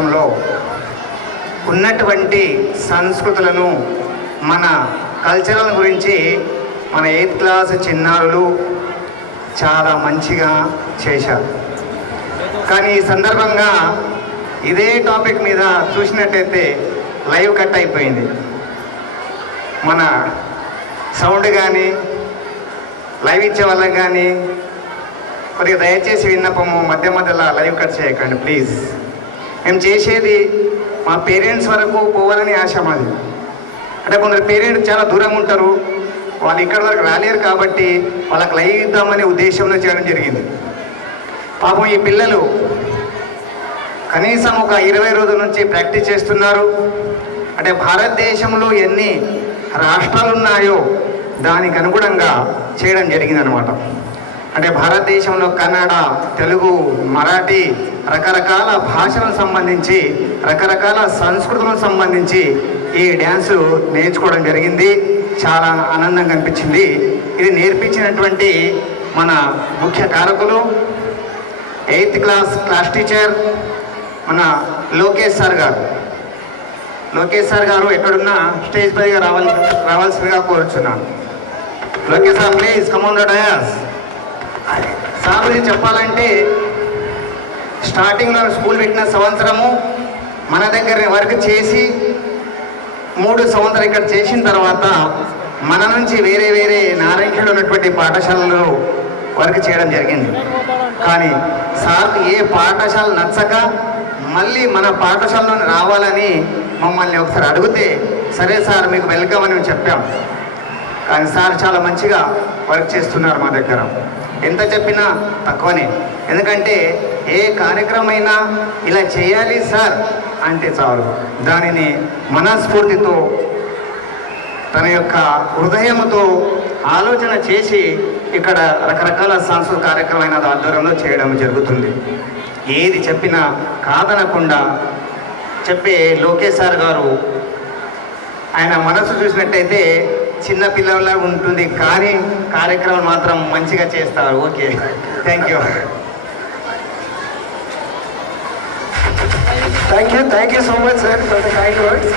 భారతదేశంలో ఉన్నటువంటి సంస్కృతులను మన కల్చరల్ గురించి మన 8th క్లాస్ చిన్నారులు చాలా మంచిగా చేశారు. కానీ ఈ సందర్భంగా ఇదే టాపిక్ మీద చూసినట్టయితే లైవ్ కట్ అయిపోయింది. మన సౌండ్ కానీ లైవ్ ఇచ్చే వాళ్ళకి కానీ కొద్దిగా దయచేసి విన్నపము, మధ్య మధ్యలో లైవ్ కట్ చేయకండి ప్లీజ్. మేము చేసేది మా పేరెంట్స్ వరకు పోవాలని ఆశ మాది. అంటే కొందరు పేరెంట్స్ చాలా దూరం ఉంటారు, వాళ్ళు ఇక్కడి వరకు రాలేరు కాబట్టి వాళ్ళకి లైవ్ ఇద్దామనే ఉద్దేశంలో చేయడం జరిగింది. పాపం ఈ పిల్లలు కనీసం ఒక 20 రోజుల నుంచి ప్రాక్టీస్ చేస్తున్నారు. అంటే భారతదేశంలో ఎన్ని రాష్ట్రాలు ఉన్నాయో దానికి అనుగుణంగా చేయడం జరిగిందనమాట. అంటే భారతదేశంలో కన్నడ, తెలుగు, మరాఠీ రకరకాల భాషలకు సంబంధించి రకరకాల సంస్కృతులకు సంబంధించి ఈ డ్యాన్సు నేర్చుకోవడం జరిగింది. చాలా ఆనందంగా అనిపించింది. ఇది నేర్పించినటువంటి మన ముఖ్య కారకులు 8th క్లాస్ టీచర్ మన లోకేష్ సార్ గారు. లోకేష్ సార్ గారు ఎక్కడున్నా స్టేజ్ పైగా రావాల్సిందిగా కోరుచున్నాను. Lokesh sir please come on the dais. Sir గురించి చెప్పాలంటే స్టార్టింగ్లో స్కూల్ పెట్టిన సంవత్సరము మన దగ్గర వర్క్ చేసి 3 సంవత్సరాలు ఇక్కడ చేసిన తర్వాత మన నుంచి వేరే వేరే నారాయణఖేడ్లో ఉన్నటువంటి పాఠశాలలో వర్క్ చేయడం జరిగింది. కానీ సార్ ఏ పాఠశాల నచ్చక మళ్ళీ మన పాఠశాలలో రావాలని మమ్మల్ని ఒకసారి అడిగితే సరే సార్ మీకు వెల్కమ్ అని చెప్పాం. కానీ సార్ చాలా మంచిగా వర్క్ చేస్తున్నారు మా దగ్గర. ఎంత చెప్పినా తక్కువనే. ఎందుకంటే ఏ కార్యక్రమమైనా ఇలా చేయాలి సార్ అంటే చాలు, దానిని మనస్ఫూర్తితో తన యొక్క హృదయంతో ఆలోచన చేసి ఇక్కడ రకరకాల సాంస్కృతిక కార్యక్రమమైన ఆధ్వర్యంలో చేయడం జరుగుతుంది. ఏది చెప్పినా కాదనకుండా చెప్పే లోకేష్ సార్ గారు, ఆయన మనసు చూసినట్టయితే చిన్న పిల్లలా ఉంటుంది, కానీ కార్యక్రమం మాత్రం మంచిగా చేస్తారు. Okay, thank you. Thank you so much, sir, for the kind words.